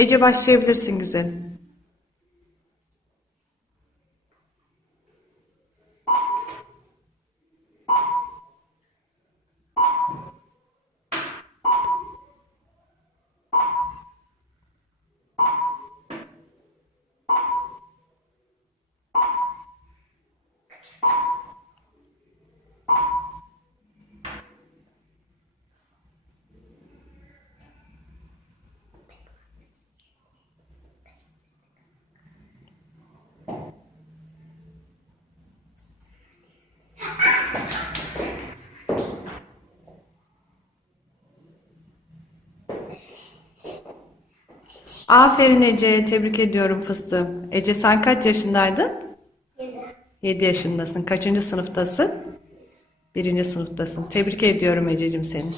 Ece başlayabilirsin güzelim. Aferin Ece, tebrik ediyorum fıstığım. Ece sen kaç yaşındaydın? 7. 7 yaşındasın. Kaçıncı sınıftasın? Birinci sınıftasın. Tebrik ediyorum Ececiğim seni.